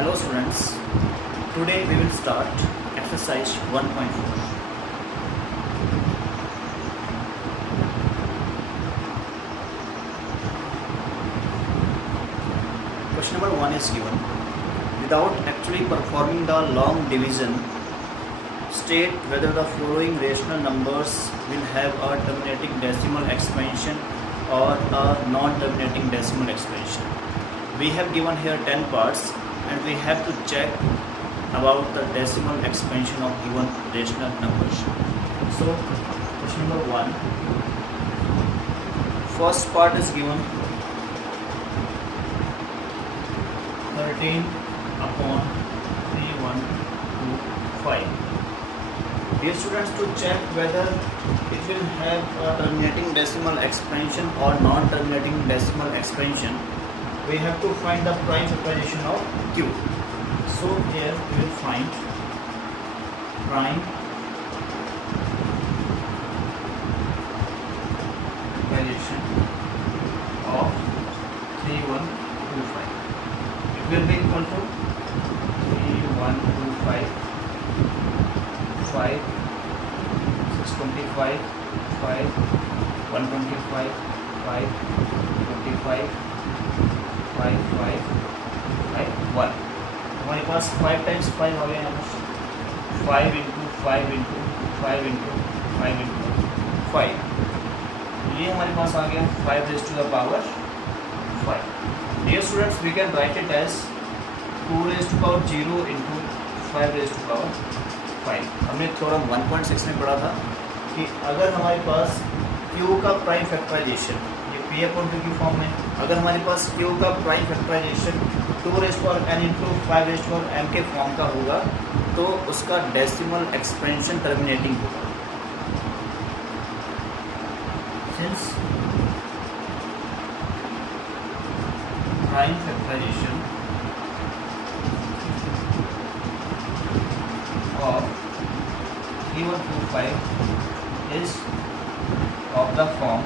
Hello students, today we will start exercise 1.4. Question number 1 is given. Without actually performing the long division, state whether the following rational numbers will have a terminating decimal expansion or a non-terminating decimal expansion. We have given here 10 parts and we have to check about the decimal expansion of given rational numbers. So, question number 1. First part is given 13 upon 3,1,2,5. Dear students, to check whether it will have a terminating decimal expansion or non-terminating decimal expansion, we have to find the prime factorization of q. So here we will find prime factorization of 3125. It will be equal to 3125 5 625 5 125 5 25 5 5 5 1. हमारे पास 5 times 5 आ गया यहाँ पर 5 into 5 into 5 into 5 into 5. ये हमारे पास आ गया 5 raise to the power 5. Dear students, we can write it as 2 raise to power 0 into 5 raise to power 5. हमने theorem 1.6 में पढ़ा था कि अगर हमारे पास Q का prime factorisation P upon Q की फॉर्म में, अगर हमारे पास Q का prime factorisation 2 raise to power n into 5 raise to power m के फॉर्म का होगा तो उसका डेसिमल एक्सपेंशन टर्मिनेटिंग होगा. Since prime factorisation of 3125 is of the form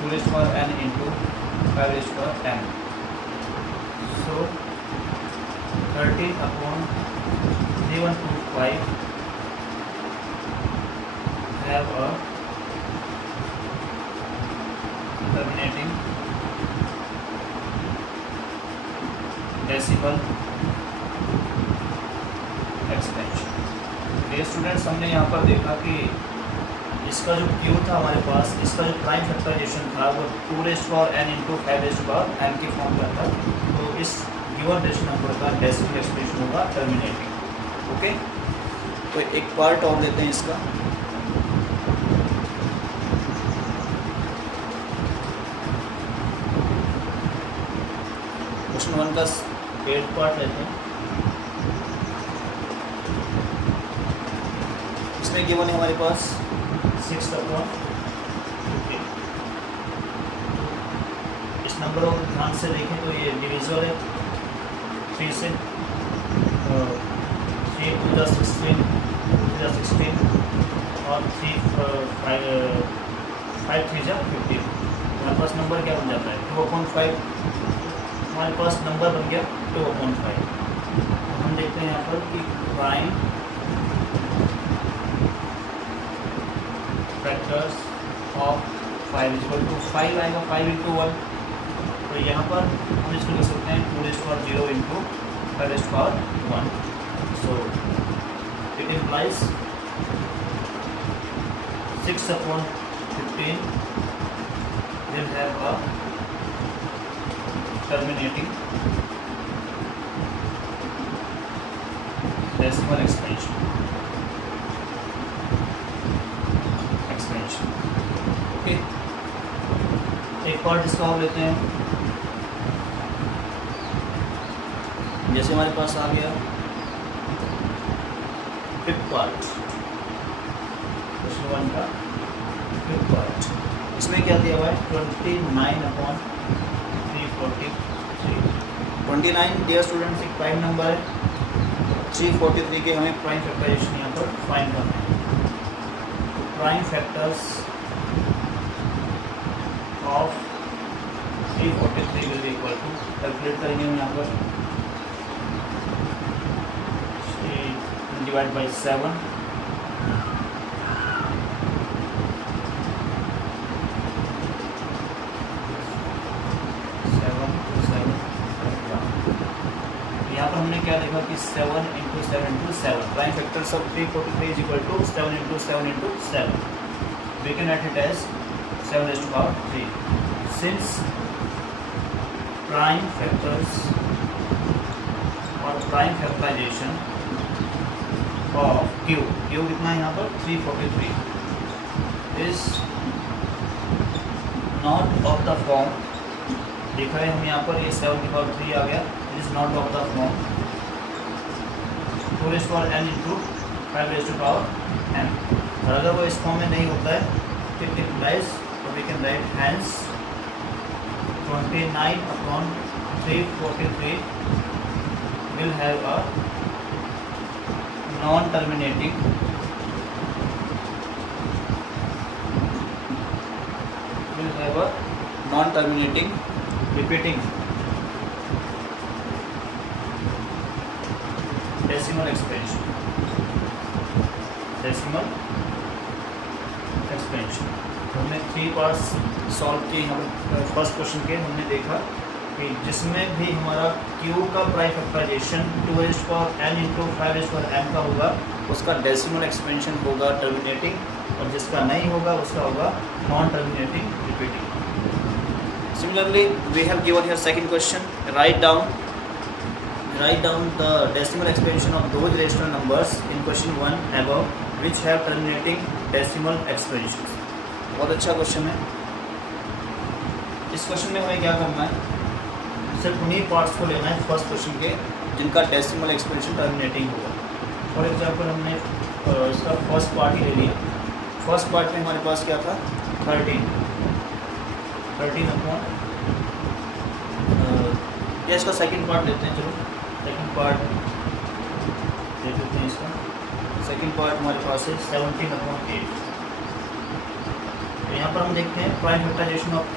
2 raised to power n into 5 raised to power n. So 13 upon 3125 have a terminating decimal expansion. ये students, हमने यहाँ पर देखा कि इसका जो Q था हमारे पास, इसका जो प्राइम फैक्टराइजेशन था वो 2 raise to power n into 5 raise to power m की फॉर्म का था. तो इस गिवन रेशनल नंबर का डेसिमल एक्सप्रेशन होगा टर्मिनेटिंग. ओके, तो एक पार्ट और लेते हैं इसका. क्वेश्चन 1 का 8 पार्ट लेते हैं. इसमें गिवन है हमारे पास 6 अपॉन 15. इस नंबर को ध्यान से देखें तो ये डिविजल है 3 से 3 टू द 16 और 3 5 3 जा 15. हमारे पास नंबर क्या बन जाता है 2/5. हमारे पास नंबर बन गया 2/5. हम देखते हैं यहाँ पर कि prime factors of 5 equal to 5 आएगा 5 इंटू 1. तो यहाँ पर हम इसको लिख सकते हैं 2 raise to power 0 into 5 raise to power 1. So it implies 6 upon 15 will have a terminating decimal expansion. Okay, एक पार्ट इसका और लेते हैं. जैसे हमारे पास आ गया 5th पार्ट, क्वेश्चन 1 का 5th पार्ट. इसमें क्या दिया हुआ है 29 अपॉन 343. 29 डियर स्टूडेंट्स एक प्राइम नंबर है. 343 के हमें प्राइम फैक्टराइजेशन यहाँ पर फाइंड करना है. Prime factors of 343 will be equal to calculate करेंगे हम यहाँ पर, डिवाइड बाई 7, यहाँ पर हमने क्या देखा कि 7 into 7 into 7, prime factors of 343 is equal to 7 into 7 into 7. We can write it as 7 raised to power 3. Since prime factors or prime factorization of q कितना है यहाँ पर 343 is not of the form, देखा है हम यहाँ पर ये 7 की पावर 3 आ गया, it is not of the form 4 raised to power n into 5 raised to power n. और अगर वो इस फॉर्म में नहीं होता है तो इट इम्प्लाइज, तो we can write hence 29 upon 343 will have a non-terminating repeating decimal expansion. हमने 3 पार्ट्स सॉल्व किए यहाँ पर फर्स्ट क्वेश्चन के. हमने देखा कि जिसमें भी हमारा q का prime factorisation 2 raised to power n into 5 raised to power m का होगा, उसका डेसिमल एक्सपेंशन होगा टर्मिनेटिंग, और जिसका नहीं होगा उसका होगा non terminating repeating. Similarly we have given here second question, write down the decimal expansion of those rational numbers in question 1 above which have terminating decimal expansions. बहुत अच्छा क्वेश्चन है. इस क्वेश्चन में हमें क्या करना है, सिर्फ उन्हीं पार्ट्स को लेना है फर्स्ट क्वेश्चन के जिनका डेसिमल एक्सपेंशन टर्मिनेटिंग होगा. फॉर एग्जांपल हमने इसका फर्स्ट पार्ट ही ले लिया. फर्स्ट पार्ट में हमारे पास क्या था 13 अपॉन या इसका सेकंड पार्ट लेते हैं. चलो सेकंड पार्ट देख लेते हैं. इसका सेकंड पार्ट हमारे पास है 17 अपॉन 8. तो यहाँ पर हम देखते हैं prime factorisation of q.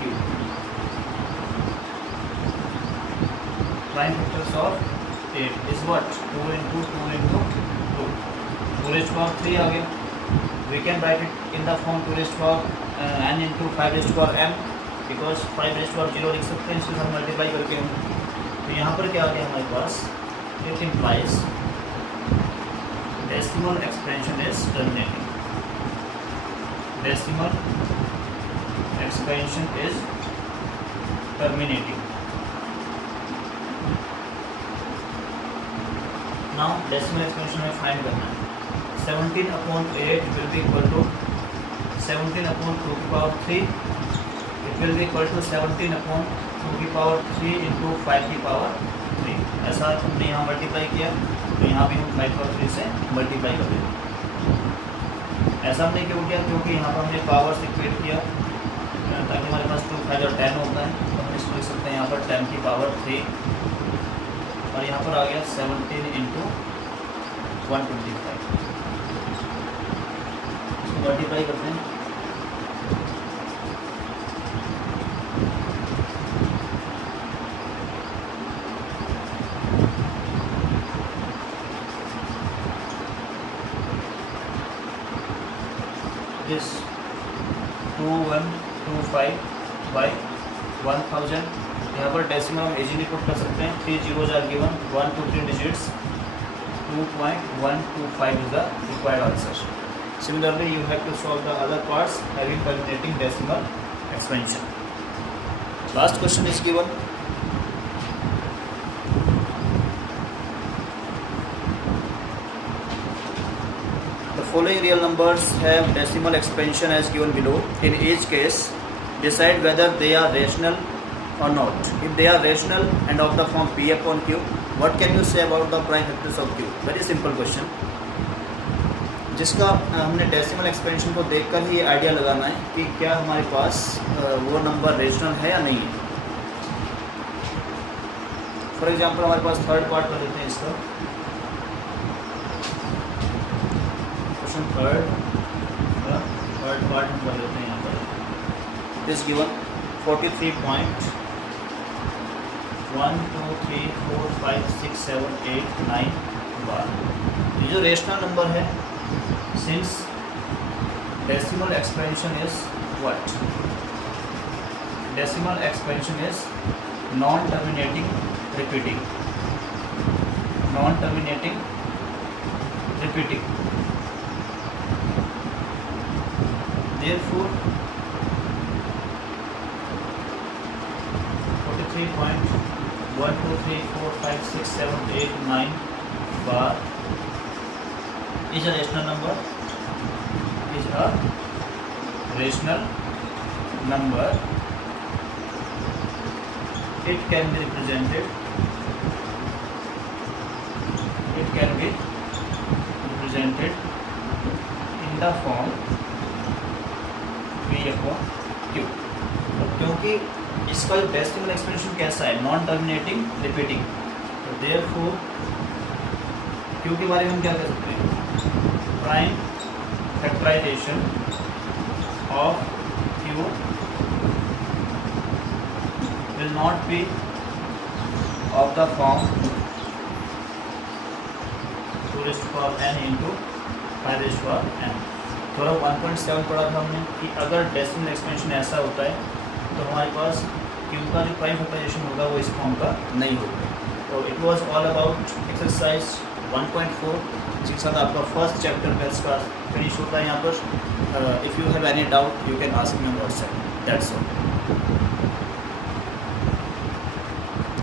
Prime factors of 8 is what 2 into 2 into 2 raised to power 3 आ गया. We can write it in the form 2 raised to power n into 5 raised to power m, because 5 raised to power 0 लिख सकते हैं, इसके साथ multiply करके हम. तो यहाँ पर क्या आ गया हमारे पास, it implies decimal expansion is terminating. Decimal expansion is terminating. Now decimal expansion में फाइंड करना है. 17 upon 8 will be equal to 17 upon 2 की power 3. It will be equal to 17 upon 2 की पावर 3 इंटू 5 की पावर 3. ऐसा हमने यहाँ मल्टीप्लाई किया, तो यहाँ भी हम 5 पावर 3 से मल्टीप्लाई कर देंगे. ऐसा हमने क्यों किया, क्योंकि यहाँ पर हमने पावर से इक्वेट किया ताकि हमारे पास 2 5 और 10 होता है. तो हम इसको लिख सकते हैं यहाँ पर 10 की पावर 3, और यहाँ पर आ गया 17 इंटू 125. इसको मल्टीप्लाई करते हैं. This 2125 by 1000. यहाँ पर डेसिमल हम इजीली पुट कर सकते हैं. 3 zeros are given, 1 2 3 digits. 2.125 is the required answer. Similarly, you have to solve the other parts having terminating decimal expansion. Last question is given. The following real numbers have decimal expansion as given below. In each case, decide whether they are rational or not. If they are rational and of the form p upon q, what can you say about the prime factors of q? Very simple question. जिसका हमने decimal expansion को देखकर ही idea लगाना है कि क्या हमारे पास वो नंबर रेशनल है या नहीं है. फॉर एग्जांपल हमारे पास थर्ड पार्ट कर लेते हैं इसका. क्वेश्चन थर्ड पार्ट हम कर लेते हैं यहाँ पर. दिस गिवन 43.5 1 2 3 4 5 6 7 8 9 बार। ये जो रेशनल नंबर है, since decimal expansion is what? Decimal expansion is non terminating repeating, non terminating repeating. Therefore 43.123456789 bar is a rational number, is a rational number. It can be represented, it can be represented in the form P/Q। क्योंकि इसका जो decimal expansion कैसा है, non terminating repeating, तो therefore Q के बारे में हम क्या कर सकते हैं? Prime factorisation of Q will not be of the form 2n into 5n। थोड़ा 1.7 पढ़ा था हमने कि अगर डेसिमल एक्सपेंशन ऐसा होता है तो हमारे पास Q का जो प्राइम फैक्टराइजेशन होगा वो इस फॉर्म का नहीं होगा। तो it was all about exercise 1.4, जिसके साथ आपका फर्स्ट चैप्टर मैथ्स का फिनिश होता है यहाँ पर। If you have any doubt you can ask me on WhatsApp, that's all.